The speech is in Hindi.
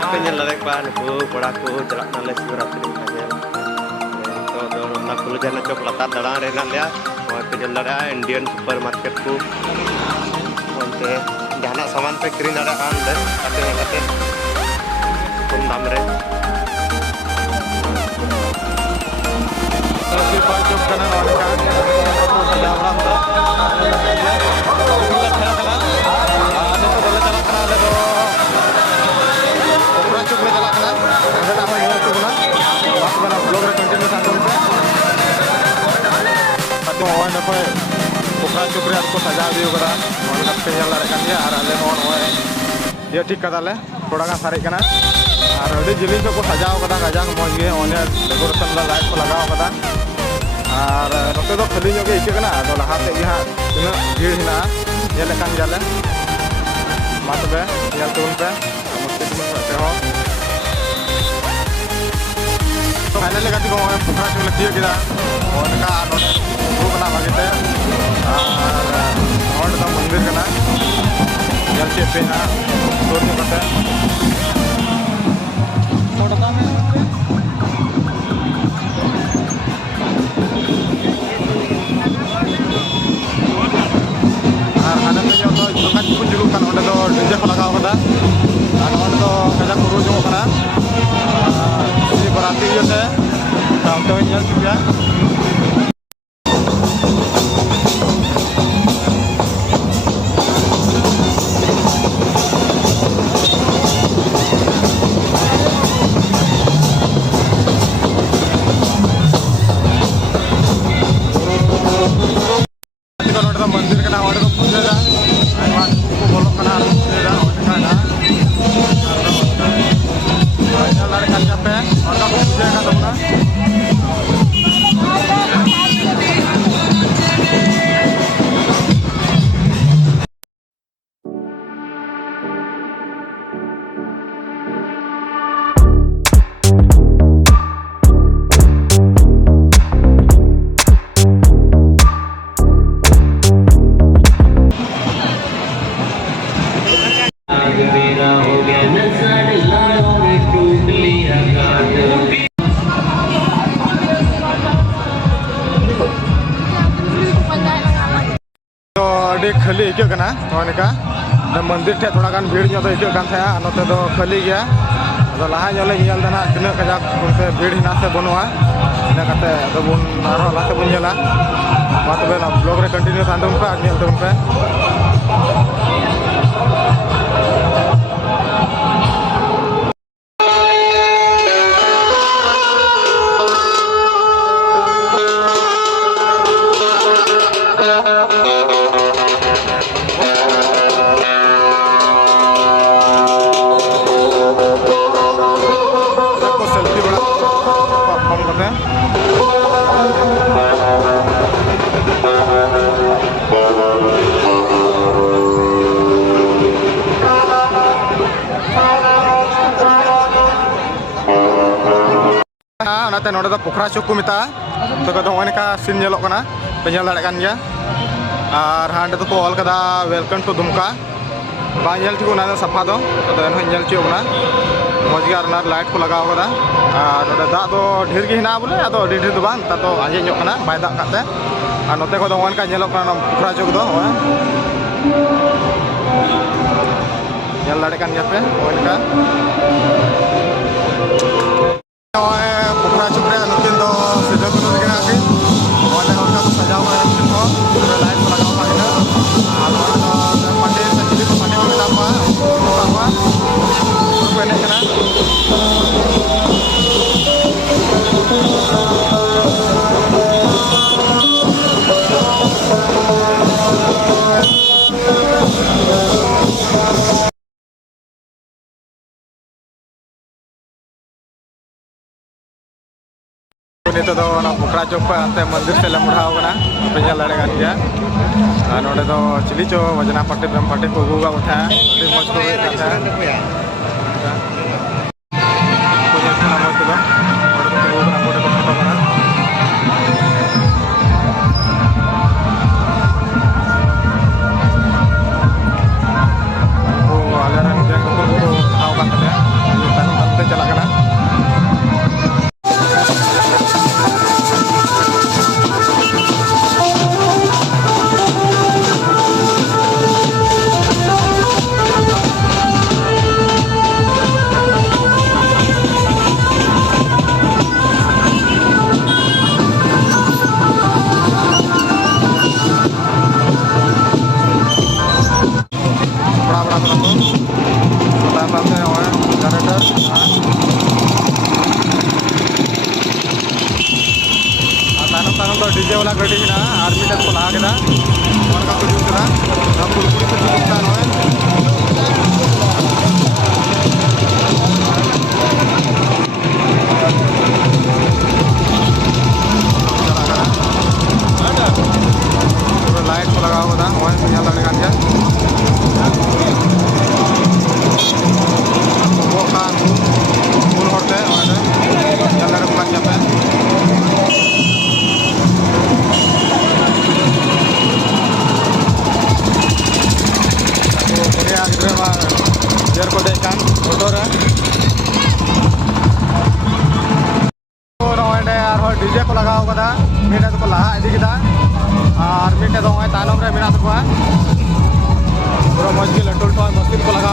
पे ñel rek ba nuku kora ko jalak nale Shivratri kanya तो ना फुल जन चौक लता दड़ा रे ना लिया और पे जल रहा इंडियन सुपर मार्केट को ओनते जहाना सामान पे किरी दड़ा कान दे आते कम दाम रे सुपर चौक कना और का सजावड़ा दा पोखरा चुकरे को सजा दी ये ठीक कदाले थोड़ा गान सारे और अभी जिली को सजाव कदा गजाक मज गे डेकोरेशन लाइट को लगाव कदा और नोते दो खाली जो इकेना तो लहाते हाँ तीना भीड़ हिना जेलेकान जाले मा तबे पे मुस्ती पे हो फाइनली गाती को पोखरा चुकले दियो किदा ओनका बुकना भागीते और तो मंदिर कना जल के पे ना दूर में कते थोड़ा में और हाना में जो तो दुकान को Julu kan onde do DJ को लगाव कदा और onde do कजा को रोजो कना si berarti yo se tahu nyel juga मंदिर के नाम को पूजा को बोलो कना पूजा कना लड़े kan capek और का पूजा का तमना खाली इकना नौका मंदिर ठे थोड़ा गान भीड़ जो इकन थे नोते दो खाली गया तो लहा जोले ना तीन कजाक भीड़ हिना से बनवा इनाते बन लाते बन जेला मा तबे ब्लॉग रे कंटिन्यू थांदम पे नेल तम पे नोड़े दो पोखरा चौक को मिता तो का सीन नेलोकना पे नेल दाड़े कान गया और हांडे तो ऑल कदा वेलकम टू दुमका बा नेल ठीक ना सफा दो तो एन नेल चोना मज गे और लाइट को लगाव कदा और नोड़े दा दो ढेर गे हिना बोले अदो ढेर ढेर दो बांग ता तो आजे ᱧᱚᱜ कना बाय दा काते और नोते को दो का नेलोकना पोखरा चौक दो नेल दाड़े कान गया पे का पोखरा चुकरे नुकिन दो सीधे को लेके आके और उनका सजाव कर लाइट को लगाव पाएगा और पाटे से चिली को पाटे को मिलावा हुआ पहने कना नितो दो पोखरा चौक पे अंते मंदिर से मुढ़ावना पे लड़े गान गया नोड़े दो चिली चो वजना पार्टी ब्रह्म पार्टी को गुगा उठा मज को तायम से जनरेटर तायम तायम तो डीजे वाला गाड़ी में आर्मी को लहा के का को जुट कुरकुरी को जुट लाइट को लगा हुआ था लड़े गया जर को देखान मोटर डीजे को लगा मिटे को लहा इदी और मिटे तानम रे मेना पूरा मज लटू लटू मशीन को लगा